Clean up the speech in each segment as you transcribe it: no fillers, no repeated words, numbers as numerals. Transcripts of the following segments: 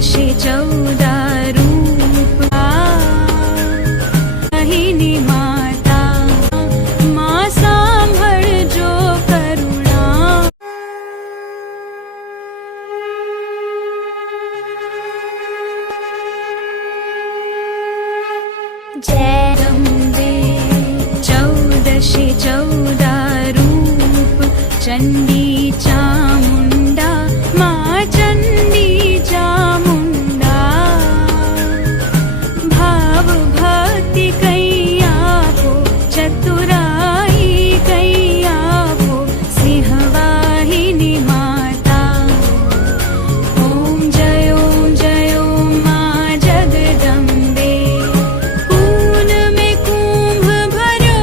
चौदशे चौदा रूप वाहिनी माता मां सांभळजो करुणा। जय अम्बे चौदशे चौदा रूप चंडी चामुंडा मां चंडी चामुंडा। भाव भक्ति कैया हो चतुराई कैया हो सिंहवाहिनी माता। ओम जय मां जगदम्बे। पून में कुंभ भर्यो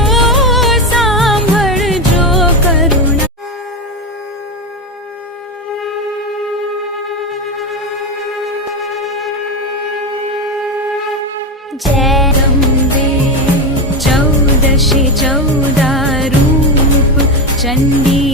सांभळजो करुणा। जय अम्बे चौदशे चौदा रूप चंडी